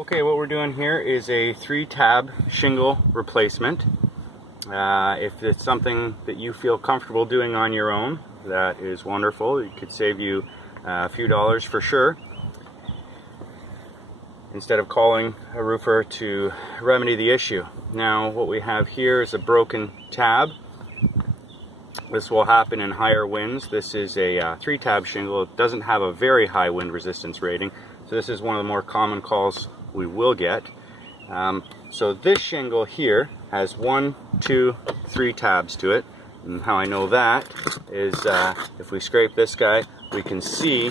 Okay, what we're doing here is a 3-tab shingle replacement. If it's something that you feel comfortable doing on your own, that is wonderful. It could save you a few dollars for sure, instead of calling a roofer to remedy the issue. Now what we have here is a broken tab. This will happen in higher winds. This is a 3-tab shingle. It doesn't have a very high wind resistance rating, so this is one of the more common calls we will get. So this shingle here has 1, 2, 3 tabs to it. And how I know that is if we scrape this guy, we can see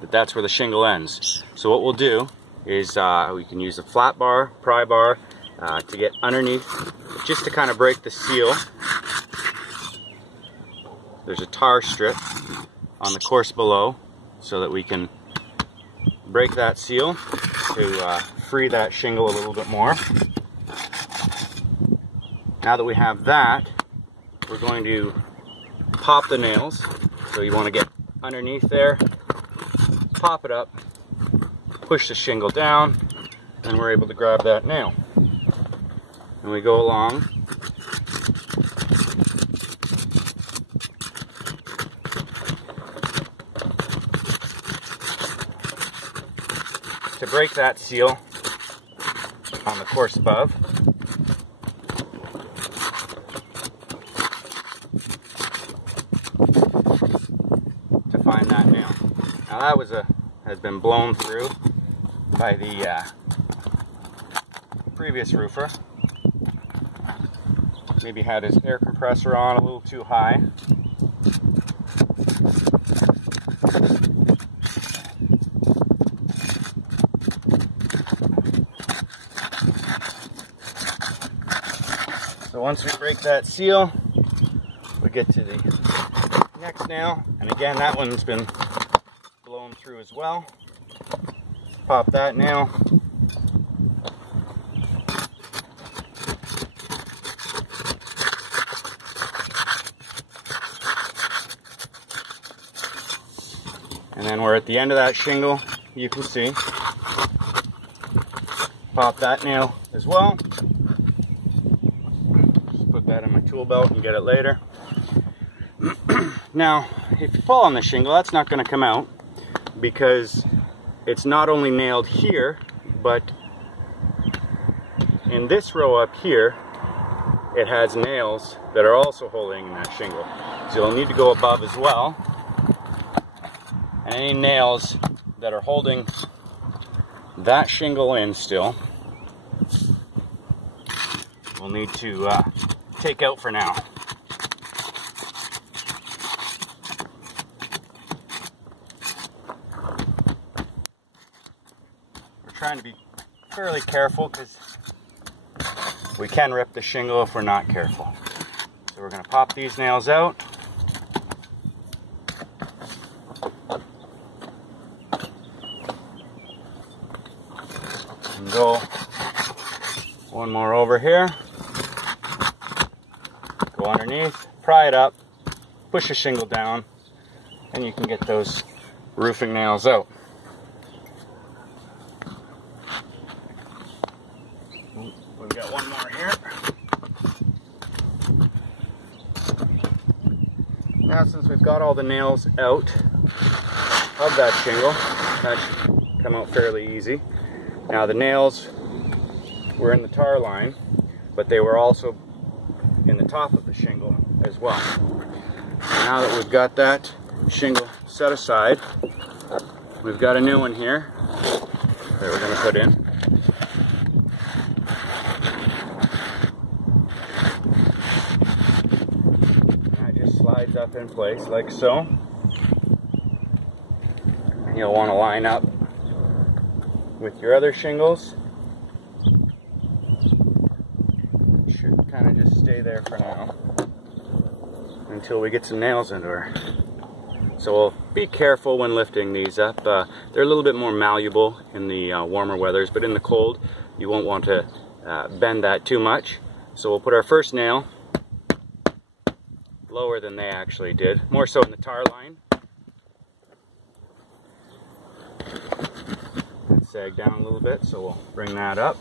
that that's where the shingle ends. So what we'll do is we can use a flat bar, pry bar, to get underneath, just to kind of break the seal. There's a tar strip on the course below so that we can break that seal to free that shingle a little bit more. Now that we have that, we're going to pop the nails. So you want to get underneath there, pop it up, push the shingle down, and we're able to grab that nail. And we go along. To break that seal on the course above. To find that nail. Now that has been blown through by the previous roofer. Maybe had his air compressor on a little too high. So once we break that seal, we get to the next nail, and again that one's been blown through as well. Pop that nail. And then we're at the end of that shingle, you can see. Pop that nail as well. That in my tool belt and get it later. Now, if you fall on the shingle, that's not going to come out because it's not only nailed here, but in this row up here, it has nails that are also holding that shingle. So you'll need to go above as well. And any nails that are holding that shingle in still, we'll need to take out for now. We're trying to be fairly careful because we can rip the shingle if we're not careful. So we're going to pop these nails out. And go one more over here. Go underneath, pry it up, push the shingle down, and you can get those roofing nails out. We've got one more here. Now since we've got all the nails out of that shingle, that should come out fairly easy. Now the nails were in the tar line, but they were also in the top of the shingle as well. Now that we've got that shingle set aside, we've got a new one here that we're going to put in. That just slides up in place like so. You'll want to line up with your other shingles. Kind of just stay there for now until we get some nails into her. So we'll be careful when lifting these up. They're a little bit more malleable in the warmer weathers, but in the cold you won't want to bend that too much. So we'll put our first nail lower than they actually did, more so in the tar line. sagged down a little bit, so we'll bring that up.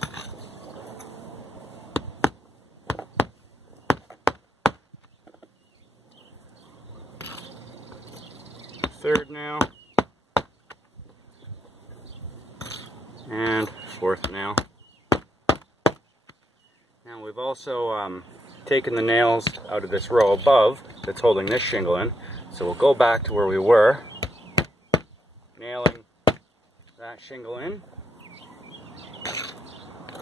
Third nail. And fourth nail. Now we've also taken the nails out of this row above that's holding this shingle in. So we'll go back to where we were, nailing that shingle in,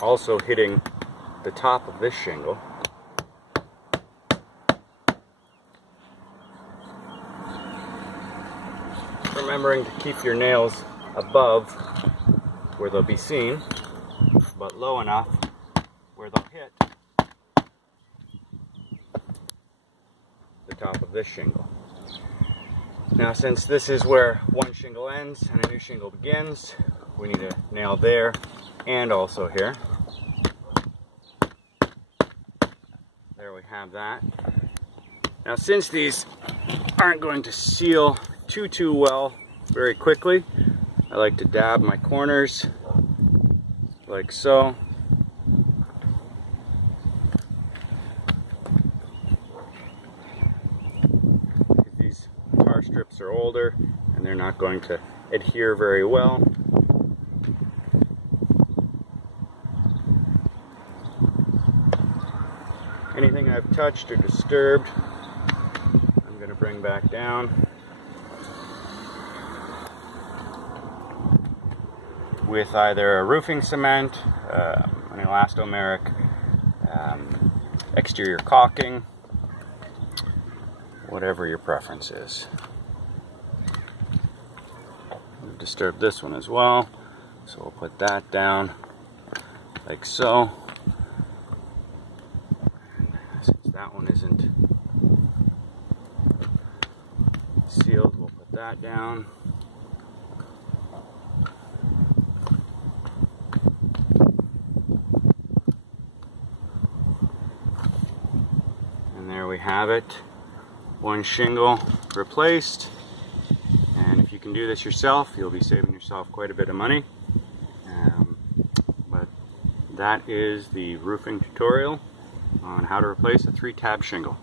also hitting the top of this shingle. Remembering to keep your nails above where they'll be seen, but low enough where they'll hit the top of this shingle. Now, since this is where one shingle ends and a new shingle begins, we need to nail there and also here. There we have that. Now, since these aren't going to seal too well very quickly, I like to dab my corners like so. These tar strips are older and they're not going to adhere very well. Anything I've touched or disturbed, I'm going to bring back down with either a roofing cement, an elastomeric, exterior caulking, whatever your preference is. We've disturbed this one as well, so we'll put that down like so. Since that one isn't sealed, we'll put that down. And there we have it, one shingle replaced. And if you can do this yourself, you'll be saving yourself quite a bit of money. But that is the roofing tutorial on how to replace a 3-tab shingle.